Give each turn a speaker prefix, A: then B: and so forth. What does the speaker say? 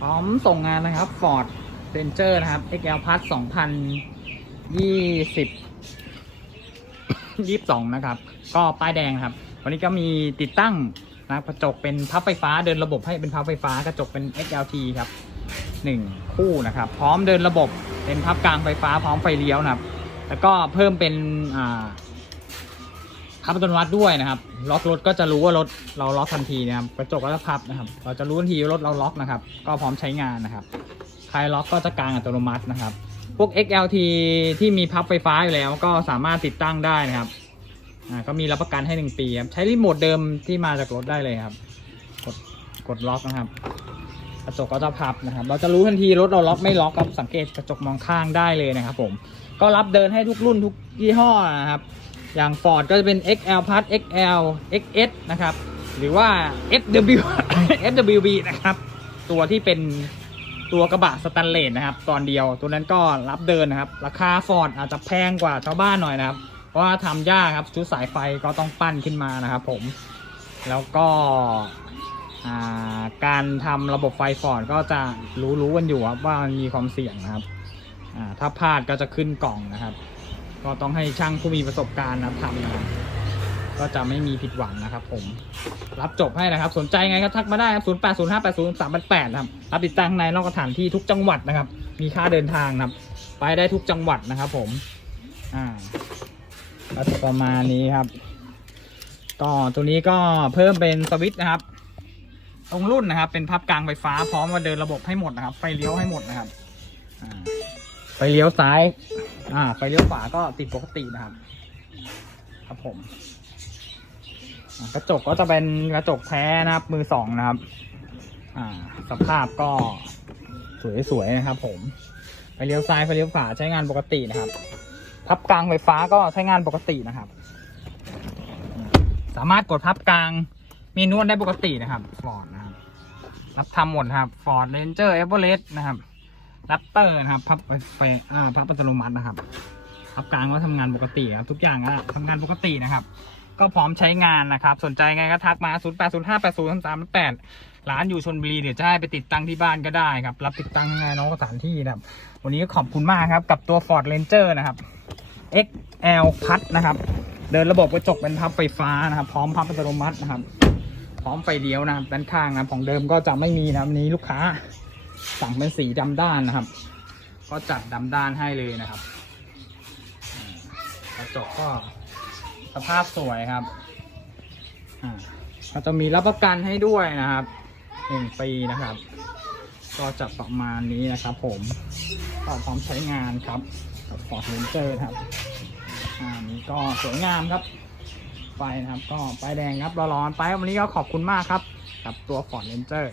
A: พร้อมส่งงานนะครับ Ford Ranger นะครับ XL Plus 2020 22 นะครับ ก็ป้ายแดงครับ วันนี้ก็มีติดตั้งนะกระจกเป็นพับไฟฟ้าเดินระบบให้เป็นพับไฟฟ้ากระจกเป็น XLT ครับหนึ่งคู่นะครับ พร้อมเดินระบบเป็นพับกลางไฟฟ้าพร้อมไฟเลี้ยวนะครับ แล้วก็เพิ่มเป็นอ่า พับอัตโนมัติด้วยนะครับ ล็อกรถก็จะรู้ว่ารถเราล็อกทันทีนะครับกระจกก็จะพับนะครับ เราจะรู้ทันทีว่ารถเราล็อกนะครับ ก็พร้อมใช้งานนะครับใครล็อกก็จะกางอัตโนมัตินะครับ พวก XLT ที่มีพับไฟฟ้าอยู่แล้วก็สามารถติดตั้งได้นะครับอ่าก็มีรับประกันให้หนึ่งปีครับใช้รีโมทเดิมที่มาจากรถได้เลยครับ กดกดล็อกนะครับ กระจกก็จะพับนะครับ เราจะรู้ทันทีรถเราล็อกไม่ล็อกครับสังเกตกระจกมองข้างได้เลยนะครับ ผม ก็รับเดินให้ทุกรุ่นทุกยี่ห้อนะครับ อย่าง Ford ก็จะเป็น XL Plus XL XS นะครับ หรือว่า FW FWB นะครับ ตัวที่เป็นตัวกระบะสแตนเลสนะครับ ตอนเดียวตัวนั้นก็รับเดินนะครับ ราคา Ford อาจจะแพงกว่าชาวบ้านหน่อยนะครับ เพราะว่าทำยากครับชุดสายไฟก็ต้องปั้นขึ้นมานะครับผม แล้วก็าการทำระบบไฟฟอร์ดก็จะรู้รู้กันอยู่ครับว่ามันมีความเสี่ยงนะครับถ้าพลาดก็จะขึ้นกล่องนะครับ ก็ต้องให้ช่างผู้มีประสบการณ์นะทำนะก็จะไม่มีผิดหวังนะครับ ผม รับจบให้นะครับ สนใจไงก็ทักมาได้ครับ 0 8 0 5 8 0 3 8 8ครับรับติดตั้งในนอกสถานที่ทุกจังหวัดนะครับ มีค่าเดินทางนะครับ ไปได้ทุกจังหวัดนะครับ ผม อ่าก็จะประมาณนี้ครับ ก็ตัวนี้ก็เพิ่มเป็นสวิตช์นะครับ ตรงรุ่นนะครับ เป็นพับกลางไฟฟ้าพร้อมมาเดินระบบให้หมดนะครับ ไฟเลี้ยวให้หมดนะครับ ไฟเลี้ยวซ้าย อ่า ไฟเลี้ยวขวาก็ติดปกตินะครับ ครับผมกระจกก็จะเป็นกระจกแท้นะครับ มือสองนะครับ อ่า สภาพก็สวยๆนะครับผมไฟเลี้ยวซ้ายไฟเลี้ยวขวาใช้งานปกตินะครับ พับกลางไฟฟ้าก็ใช้งานปกตินะครับ สามารถกดพับกลางมีนวดได้ปกตินะครับ ฟอร์ดนะครับ รับทำหมดครับ ฟอร์ดเรนเจอร์เอเวอเรสต์นะครับ แรปเตอร์นะครับพับไฟไฟอ่าพับอัตโนมัตินะครับพับกลางก็ทำงานปกติครับทุกอย่างก็ทำงานปกตินะครับ ก็พร้อมใช้งานนะครับ สนใจไงก็ทักมา 0 8 0 5 8 0 3 3 8ร้านอยู่ชนบุรีเดี๋ยวจะให้ไปติดตั้งที่บ้านก็ได้ครับ รับติดตั้งงายๆน้องสถานที่นะครับ วันนี้ก็ขอบคุณมากครับ กับตัว Ford Ranger นะครับ XL พัดนะครับ เดินระบบกระจกเป็นพับไฟฟ้านะครับ พร้อมพับอัตโนมัตินะครับ พร้อมไฟเลี้ยวนะครับด้านข้างนะของเดิมก็จะไม่มีนะวันนี้ลูกค้า สั่งเป็นสีดำด้านนะครับ ก็จัดดำด้านให้เลยนะครับกระจกก็สภาพสวยครับอ่าก็จะมีรับประกันให้ด้วยนะครับหนึ่งปีนะครับ ก็จะประมาณนี้นะครับ ผมก็พร้อมใช้งานครับกับฟอร์ดเรนเจอร์ครับอ่านี่ก็สวยงามครับไฟนะครับ ก็ไฟแดงครับร้อนๆไปวันนี้ก็ขอบคุณมากครับ กับตัว Ford Ranger